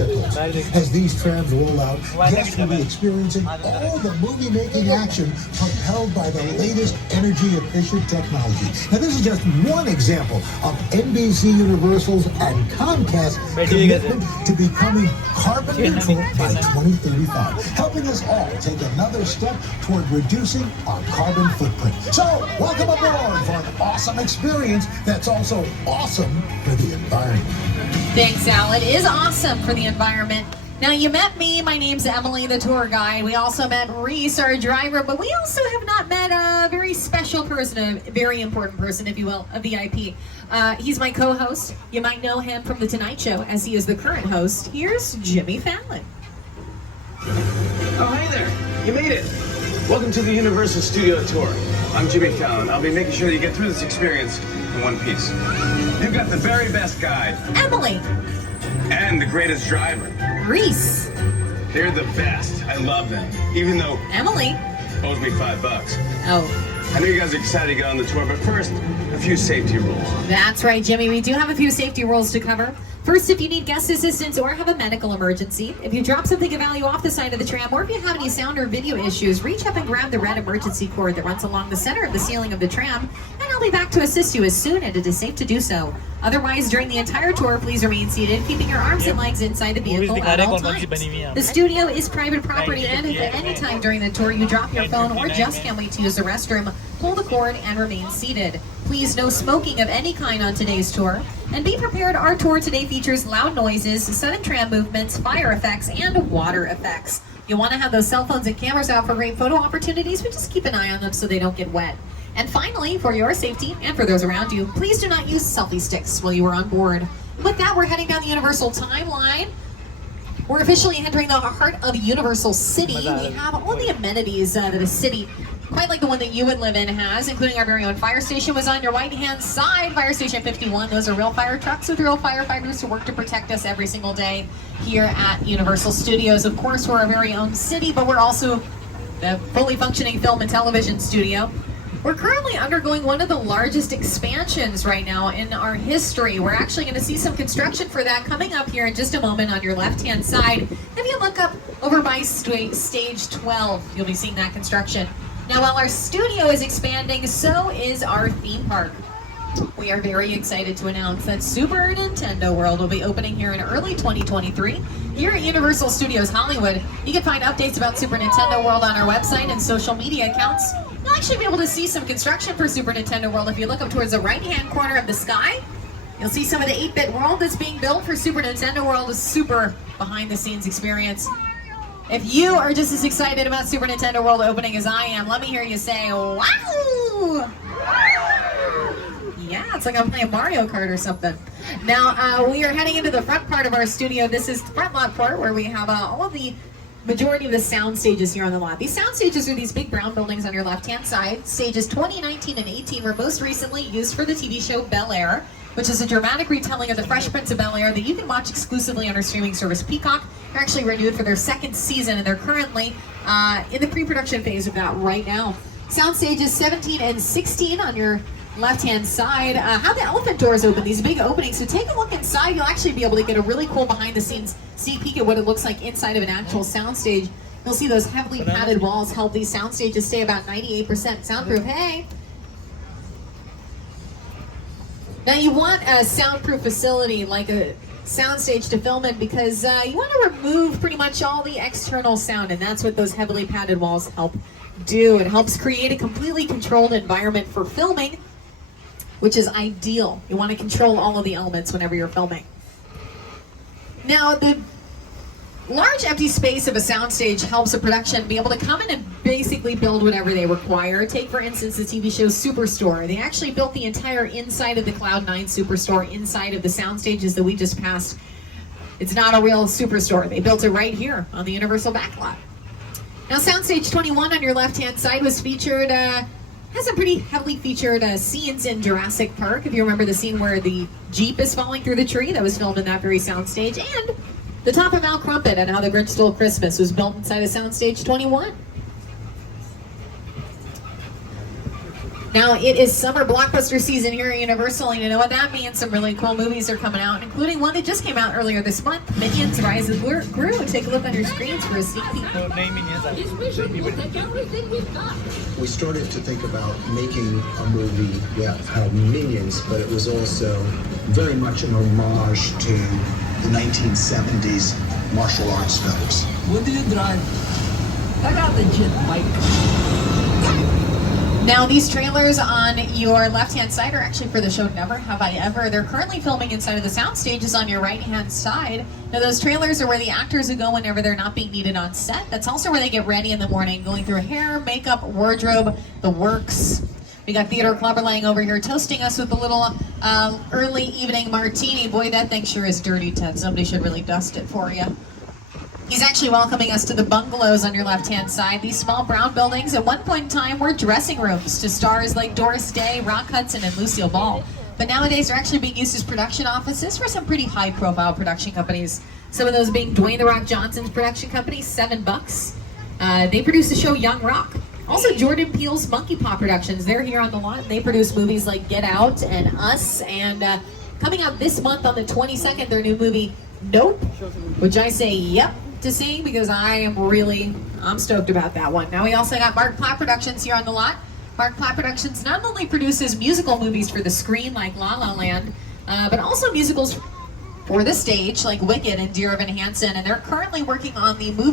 As these trams roll out, guests will be experiencing all the movie-making action propelled by the latest energy-efficient technology. Now, this is just one example of NBC Universal's and Comcast's commitment to becoming carbon neutral by 2035, helping us all take another step toward reducing our carbon footprint. So, welcome aboard for an awesome experience that's also awesome for the environment. Thanks, Al. It is awesome for the environment. Now, you met me. My name's Emily, the tour guide. We also met Reese, our driver, but we also have not met a very special person, a very important person, if you will, a VIP. He's my co-host. You might know him from The Tonight Show, as he is the current host. Here's Jimmy Fallon. Oh, hey there. You made it. Welcome to the Universal Studio Tour. I'm Jimmy Fallon. I'll be making sure that you get through this experience in one piece. You've got the very best guide. Emily. And the greatest driver. Reese. They're the best. I love them. Even though Emily owes me $5. Oh. I know you guys are excited to get on the tour, but first, a few safety rules. That's right, Jimmy. We do have a few safety rules to cover. First, if you need guest assistance or have a medical emergency, if you drop something of value off the side of the tram, or if you have any sound or video issues, reach up and grab the red emergency cord that runs along the center of the ceiling of the tram, and I'll be back to assist you as soon as it is safe to do so. Otherwise, during the entire tour, please remain seated, keeping your arms and legs inside the vehicle at all times. The studio is private property, and if at any time during the tour you drop your phone or just can't wait to use the restroom, pull the cord and remain seated. Please, no smoking of any kind on today's tour. And be prepared, our tour today features loud noises, sudden tram movements, fire effects, and water effects. You'll want to have those cell phones and cameras out for great photo opportunities, but just keep an eye on them so they don't get wet. And finally, for your safety and for those around you, please do not use selfie sticks while you are on board. With that, we're heading down the Universal timeline. We're officially entering the heart of Universal City. We have all the amenities that a city quite like the one that you would live in has, including our very own fire station was on your right-hand side. Fire Station 51, those are real fire trucks with real firefighters who work to protect us every single day here at Universal Studios. Of course, we're our very own city, but we're also the fully functioning film and television studio. We're currently undergoing one of the largest expansions right now in our history. We're actually going to see some construction for that coming up here in just a moment on your left-hand side. If you look up over by stage 12, you'll be seeing that construction. Now, while our studio is expanding, so is our theme park. We are very excited to announce that Super Nintendo World will be opening here in early 2023. Here at Universal Studios Hollywood, you can find updates about Super Nintendo World on our website and social media accounts. You'll actually be able to see some construction for Super Nintendo World if you look up towards the right-hand corner of the sky. You'll see some of the 8-bit world that's being built for Super Nintendo World. A super behind-the-scenes experience. If you are just as excited about Super Nintendo World opening as I am, let me hear you say, wow! Yeah, it's like I'm playing Mario Kart or something. Now, we are heading into the front part of our studio. This is the front lot part where we have all of the majority of the sound stages here on the lot. These sound stages are these big brown buildings on your left-hand side. Stages 20, 19, and 18 were most recently used for the TV show Bel-Air, which is a dramatic retelling of the Fresh Prince of Bel-Air that you can watch exclusively on our streaming service Peacock. They're actually renewed for their second season, and they're currently in the pre-production phase of that right now. Sound stages 17 and 16 on your left-hand side. How the elephant doors open, these big openings. So take a look inside. You'll actually be able to get a really cool behind-the-scenes sneak peek at what it looks like inside of an actual sound stage. You'll see those heavily padded walls help these sound stages stay about 98% soundproof. Hey! Now you want a soundproof facility like a soundstage to film in because you want to remove pretty much all the external sound, and that's what those heavily padded walls help do. It helps create a completely controlled environment for filming, which is ideal. You want to control all of the elements whenever you're filming. Now, the large empty space of a soundstage helps a production be able to come in and basically build whatever they require. Take, for instance, the TV show Superstore. They actually built the entire inside of the Cloud9 Superstore inside of the sound stages that we just passed. It's not a real Superstore. They built it right here on the Universal backlot. Now, Soundstage 21 on your left-hand side was featured, has some pretty heavily featured scenes in Jurassic Park. If you remember the scene where the Jeep is falling through the tree, that was filmed in that very soundstage. And the Top of Mount Crumpet and How the Grinch Stole Christmas was built inside of Soundstage 21. Now, it is summer blockbuster season here at Universal, and you know what that means? Some really cool movies are coming out, including one that just came out earlier this month, Minions Rise of Gru. Take a look on your screens for a sneak peek. We started to think about making a movie that had Minions, but it was also very much an homage to the 1970s martial arts films. What do you drive? I got the jet bike. Now, these trailers on your left-hand side are actually for the show Never Have I Ever. They're currently filming inside of the sound stages on your right-hand side. Now, those trailers are where the actors will go whenever they're not being needed on set. That's also where they get ready in the morning, going through hair, makeup, wardrobe, the works. We got Theodore Clubberlang over here toasting us with a little early evening martini. Boy, that thing sure is dirty, Ted. Somebody should really dust it for you. He's actually welcoming us to the bungalows on your left-hand side. These small brown buildings at one point in time were dressing rooms to stars like Doris Day, Rock Hudson, and Lucille Ball. But nowadays they're actually being used as production offices for some pretty high-profile production companies. Some of those being Dwayne "The Rock" Johnson's production company, $7. They produce the show Young Rock. Also Jordan Peele's Monkey Paw Productions. They're here on the lot. They produce movies like Get Out and Us. And coming out this month on the 22nd, their new movie Nope, which I say yep to seeing because I'm stoked about that one. Now we also got Mark Platt Productions here on the lot. Mark Platt Productions not only produces musical movies for the screen like La La Land, but also musicals for the stage like Wicked and Dear Evan Hansen, and they're currently working on the movie